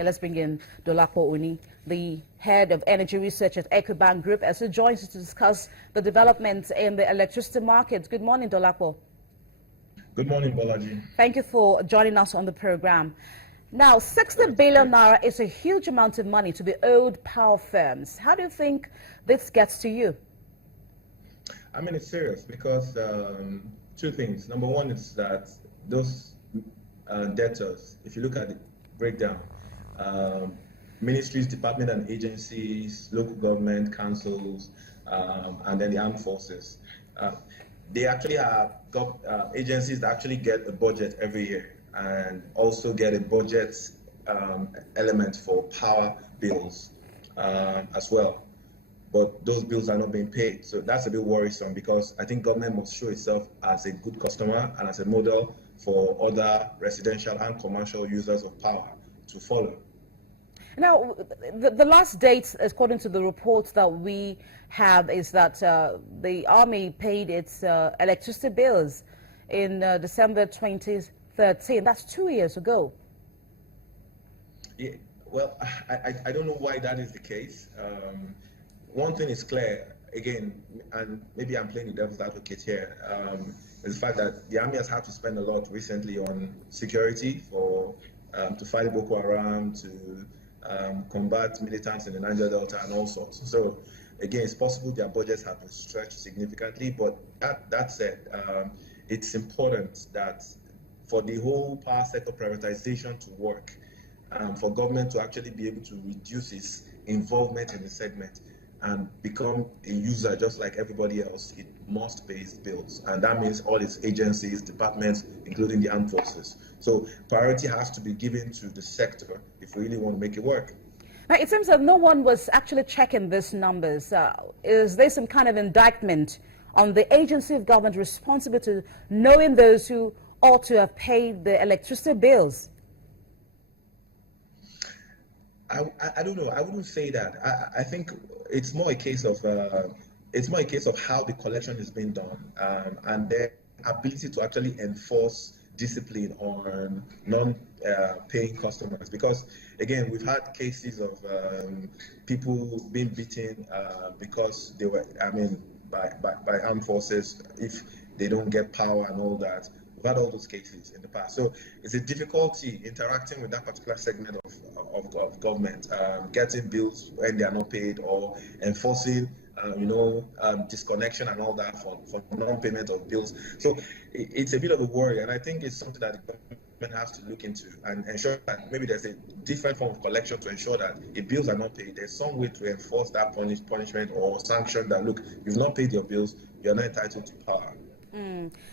Okay, let's bring in Dolapo Oni, the head of energy research at Ecobank Group, as he joins us to discuss the developments in the electricity market. Good morning, Dolapo. Good morning, Bolaji. Thank you for joining us on the program. Now, 60 billion naira is a huge amount of money to be owed power firms. How do you think this gets to you? I mean, it's serious because two things. Number one is that those debtors, if you look at the breakdown, ministries, departments and agencies, local government, councils, and then the armed forces, they actually have agencies that actually get a budget every year and also get a budget element for power bills as well. But those bills are not being paid. So that's a bit worrisome because I think government must show itself as a good customer and as a model for other residential and commercial users of power to follow. Now, the last date, according to the reports that we have, is that the Army paid its electricity bills in December 2013. That's 2 years ago. Yeah, well, I don't know why that is the case. One thing is clear, again, and maybe I'm playing the devil's advocate here, is the fact that the Army has had to spend a lot recently on security to fight Boko Haram, to combat militants in the Niger Delta and all sorts. So, again, it's possible their budgets have been stretched significantly, but that said, it's important that for the whole power sector privatization to work, for government to actually be able to reduce its involvement in the segment and become a user just like everybody else, it must pay its bills. And that means all its agencies, departments, including the armed forces. So priority has to be given to the sector if we really want to make it work. Now, it seems that no one was actually checking these numbers. Is there some kind of indictment on the agency of government responsible to knowing those who ought to have paid the electricity bills? I don't know. I wouldn't say that. I think it's more a case of how the collection is being done and their ability to actually enforce discipline on non-paying customers. Because again, we've had cases of people being beaten because they were, by armed forces if they don't get power and all that. We've had all those cases in the past. So it's a difficulty interacting with that particular segment of government, getting bills when they are not paid or enforcing, disconnection and all that for non-payment of bills. So it's a bit of a worry, and I think it's something that the government has to look into and ensure that maybe there's a different form of collection to ensure that if bills are not paid, there's some way to enforce that punishment or sanction that, look, you've not paid your bills, you're not entitled to power.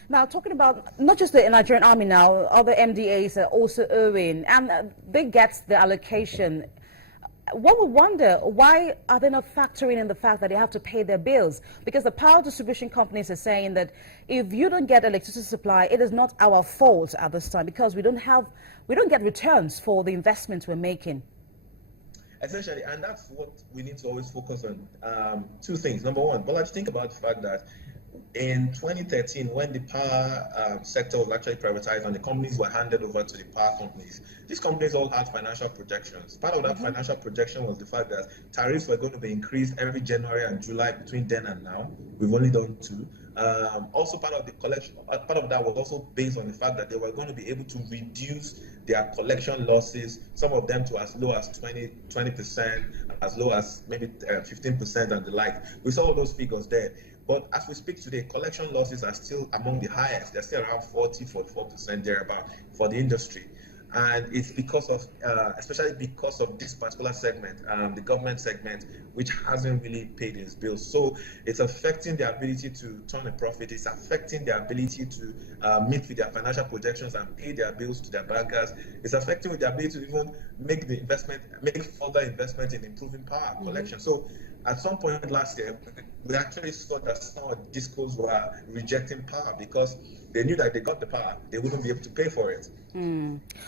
Now, talking about not just the Nigerian Army now, other MDAs are also owing, and they get the allocation. One would wonder, why are they not factoring in the fact that they have to pay their bills? Because the power distribution companies are saying that if you don't get electricity supply, it is not our fault at this time because we don't get returns for the investments we're making. Essentially, and that's what we need to always focus on. Two things. Number one, but let's think about the fact that in 2013, when the power sector was actually privatized and the companies were handed over to the power companies, these companies all had financial projections. Part of that financial projection was the fact that tariffs were going to be increased every January and July between then and now. We've only done 2. Also, part of the collection, part of that was also based on the fact that they were going to be able to reduce their collection losses, some of them to as low as 20%, as low as maybe 15% and the like. We saw all those figures there. But as we speak today, collection losses are still among the highest. They're still around 44% thereabout for the industry. And it's because of, especially because of this particular segment, the government segment, which hasn't really paid its bills. So it's affecting their ability to turn a profit. It's affecting their ability to meet with their financial projections and pay their bills to their bankers. It's affecting their ability to even make further investment in improving power collection. So at some point last year, we actually saw that some of the discos were rejecting power because they knew that they got the power, they wouldn't be able to pay for it.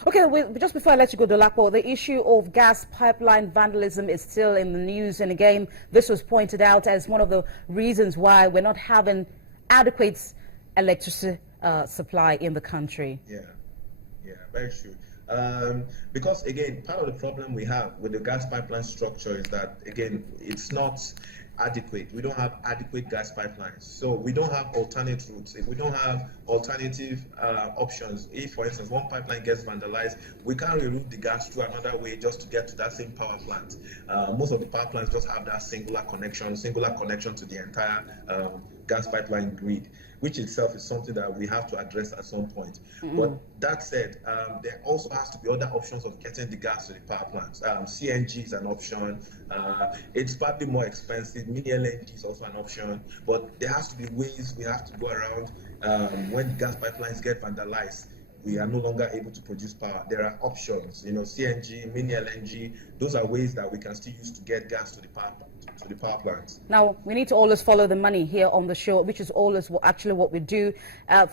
Okay, just before I let you go, Dolapo, the issue of gas pipeline vandalism is still in the news. And again, this was pointed out as one of the reasons why we're not having adequate electricity supply in the country. Yeah, very true. Because again, part of the problem we have with the gas pipeline structure is that, again, it's not adequate. We don't have adequate gas pipelines. So we don't have alternate routes. If we don't have alternative options, if, for instance, one pipeline gets vandalized, we can't reroute the gas through another way just to get to that same power plant. Most of the power plants just have that singular connection to the entire gas pipeline grid, which itself is something that we have to address at some point. But that said, there also has to be other options of getting the gas to the power plants. CNG is an option. It's probably more expensive. Mini LNG is also an option. But there has to be ways we have to go around when the gas pipelines get vandalized. We are no longer able to produce power. There are options, CNG, mini LNG. Those are ways that we can still use to get gas to the power plants. Now, we need to always follow the money here on the show, which is always actually what we do.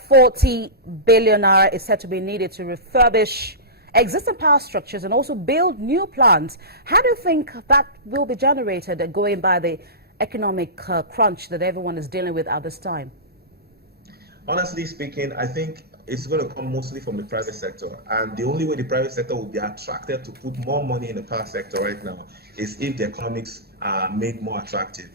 40 billion naira is said to be needed to refurbish existing power structures and also build new plants. How do you think that will be generated, going by the economic crunch that everyone is dealing with at this time? Honestly speaking, I think it's going to come mostly from the private sector. And the only way the private sector will be attracted to put more money in the power sector right now is if the economics are made more attractive.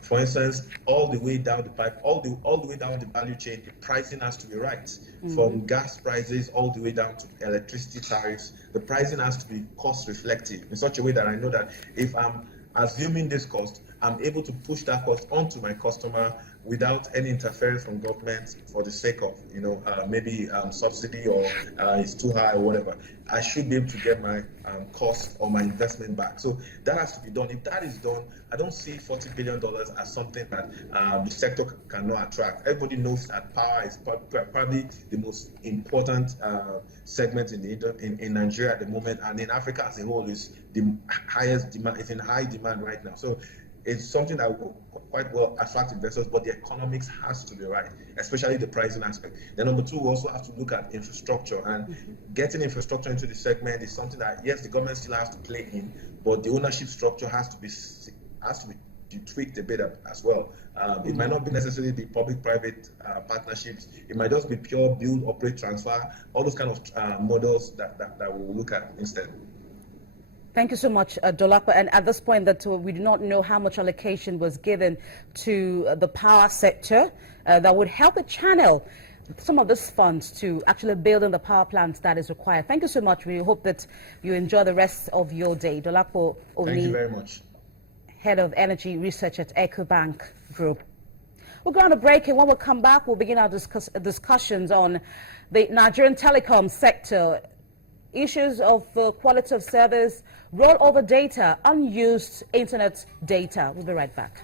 For instance, all the way down the pipe, all the way down the value chain, the pricing has to be right. From gas prices all the way down to electricity tariffs, the pricing has to be cost reflective in such a way that I know that if I'm assuming this cost, I'm able to push that cost onto my customer without any interference from government for the sake of, maybe subsidy or it's too high or whatever. I should be able to get my cost or my investment back. So that has to be done. If that is done, I don't see $40 billion as something that the sector cannot attract. Everybody knows that power is probably the most important segment in Nigeria at the moment, and in Africa as a whole is the highest demand. It's in high demand right now. So it's something that will quite well attract investors, but the economics has to be right, especially the pricing aspect. Then number two, we also have to look at infrastructure, and getting infrastructure into the segment is something that, yes, the government still has to play in, but the ownership structure has to be tweaked a bit as well. It might not be necessarily the public-private partnerships. It might just be pure build, operate, transfer, all those kind of models that we'll look at instead. Thank you so much, Dolapo. And at this point, that we do not know how much allocation was given to the power sector that would help it channel some of these funds to actually building the power plants that is required. Thank you so much. We hope that you enjoy the rest of your day. Dolapo Oni, thank you very much. Head of Energy Research at EcoBank Group. We'll go on a break, and when we come back, we'll begin our discussions on the Nigerian telecom sector. Issues of quality of service, rollover data, unused internet data. We'll be right back.